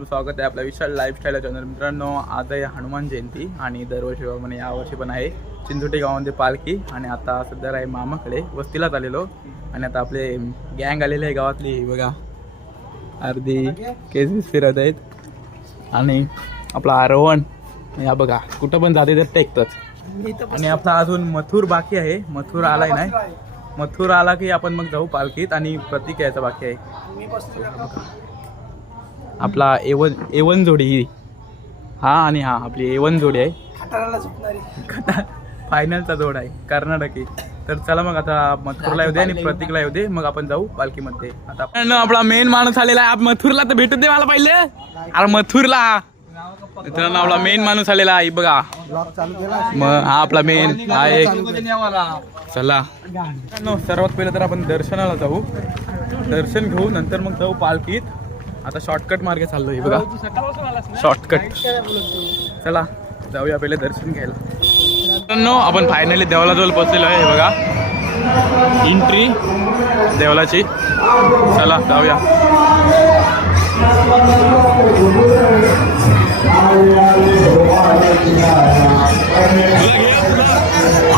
तुमचं स्वागत आहे आपल्या विशाल लाईफस्टाईल चॅनल मित्रांनो आज आहे हनुमान जयंती आणि दरवर्षी म्हणजे यावर्षी पण आहे चिंचोटी गावामध्ये पालखी आणि आता सध्या आहे मामाकडे वस्तीलाच आलेलो. आणि आता आपले गँग आलेले आहे गावातली बघा. अर्धी केसेस फिरत आहेत. आणि आपला आरोहण या बघा कुठं पण जाते तर टेकतच. आणि आपला अजून मथुर बाकी आहे. मथुर आलाय नाही. मथुर आला की आपण मग जाऊ पालखीत आणि प्रतीक यायचा बाकी आहे. आपला एवन एवन जोडी ही. हा आणि हा आपली एवन जोडी आहे. खटाराला झुकणारी. खटा फायनलचा जोड आहे कर्नाटकी तर चला मग आता मथुरला येऊ दे आणि प्रतीकला येऊ दे. मग आपण जाऊ पालखीमध्ये आता आपला मेन माणूस आलेला आहे. आप मथुरला तर भेटू दे मला पहिले. अरे मथुरला. मित्रांनो आपला मेन माणूस आलेला आहे. बघा. ब्लॉग चालू केला मग हा आपला मेन हा एक. चला. मित्रांनो, सर्वात पहिलं तर आपण दर्शनाला जाऊ. दर्शन घेऊ नंतर मग जाऊ पालखीत आता शॉर्टकट मार्गे चाललोय बघा. शॉर्टकट चला जाऊया पहिले दर्शन घ्यायला. मित्रांनो आपण फायनली देवळाजवळ पोहोचलेलो आहे हे बघा. एंट्री देवळाची चला जाऊया.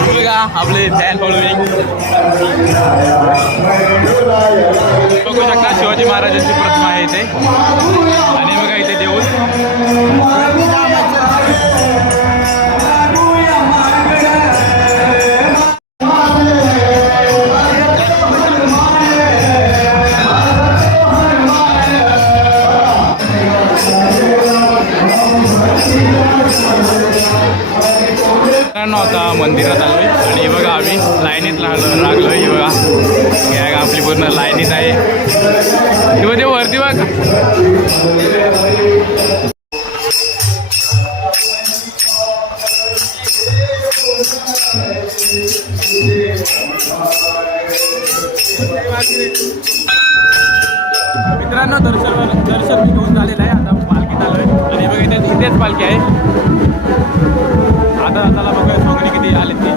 हे आपले फॅन फॉलोविंग शकता शिवाजी महाराजांची प्रतिमा आहे इथे. आणि बघा इथे देऊळ. आता मंदिरात आलोय. आणि बघा आम्ही लाईनीत लागलो लागलोय बघा आपली पूर्ण लाईनीत मित्रांनो दर्शन दर्शन मी घेऊन झालेलं आहे. आता पालखीत आलोय. आणि बघा इथे इथेच पालखी आहे. आता त्याला बघा सोंगणी किती आले ती.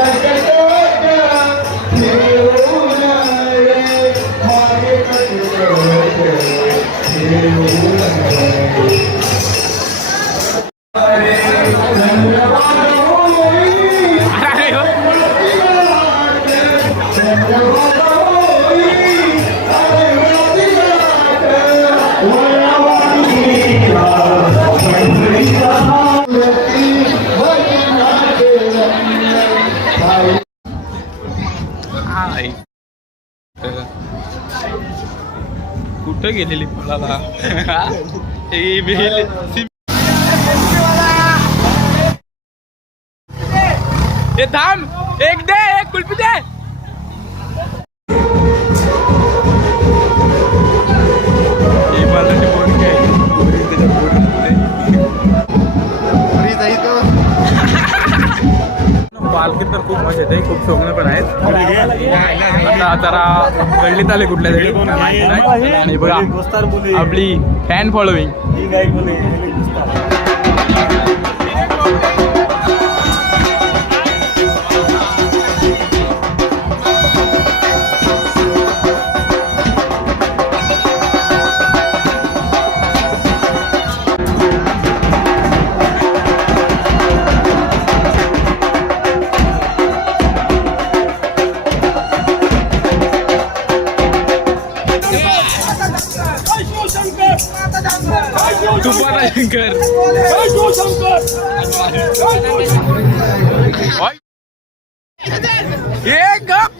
अरे कुठं गेलेली फळाला ए, बेल. थांब. एक दे एक कुल्फी दे. पालखीत तर खूप मजा येते खूप सोंगणे पण आहेत. आता जरा गल्लीत आले कुठल्या तरी. आणि बघा आपली fan following तुपारा शंकर ओय. ए गप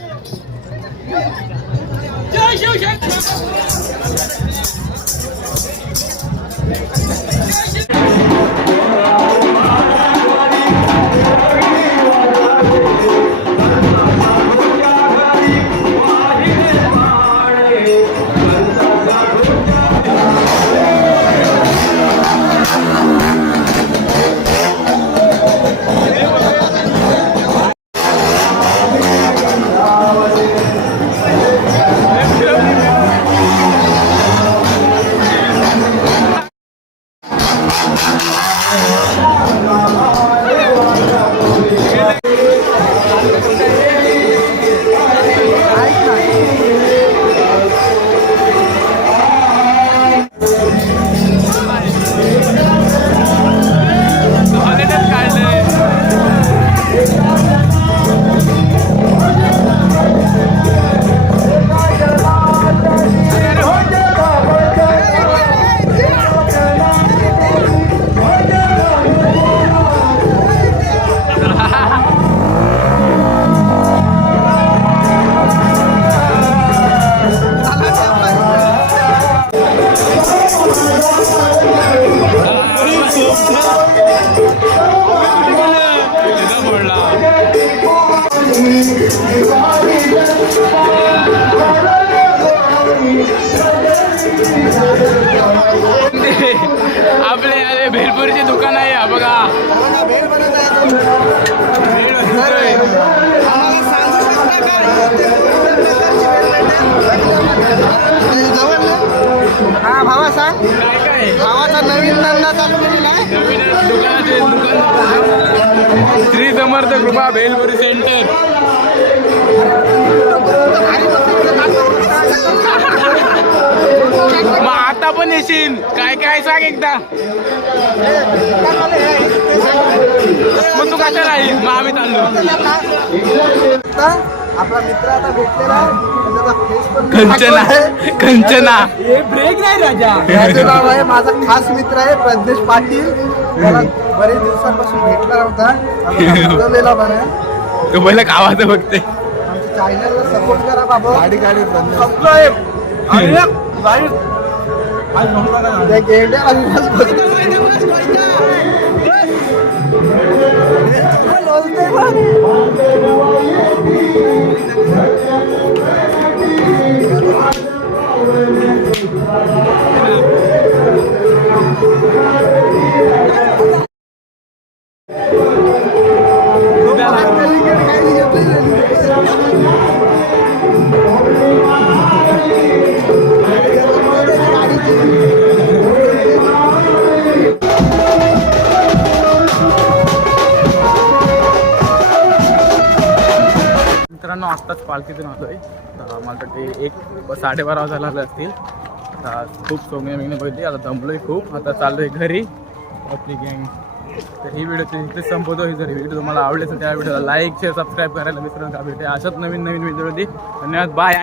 हॉलिडेज काय काय भावाचा नवीन धंदा चालू केलेला आहे. नवीन दुकान श्री समर्थ कृपा भेलपुरी सेंटर. मग आता पण येशील. काय काय सांग एकदा. मग तू कशाला येईल? मग आम्ही चाललो. आपला मित्र आता भेटलेला आहे. पण कंचना कंचना. ब्रेक नाही राजा. याचं नाव आहे माझा खास मित्र आहे प्रज्ञेश पाटील. त्याला बरेच दिवसांपासून भेटला नव्हता. बोलवलेला बरं तो पहिला गावाचं बघते. आमच्या चॅनलला सपोर्ट करा बाबा. गाडी गाडी संपलोय आत्ताच पालखीतून आलोय. तर मला वाटते एक साडेबारा वाजायला आले असतील. आता खूप सोंगणे बिंगणे बघितली. आता दमलोय खूप. आता चाललोय घरी. आपली गँग. तर ही व्हिडिओ इथे संपवतो. ही जर व्हिडिओ तुम्हाला आवडली असेल त्या व्हिडिओला लाईक शेअर सबस्क्राईब करायला विसरू नका. भेटे अशाच नवीन नवीन व्हिडिओ धन्यवाद. बाय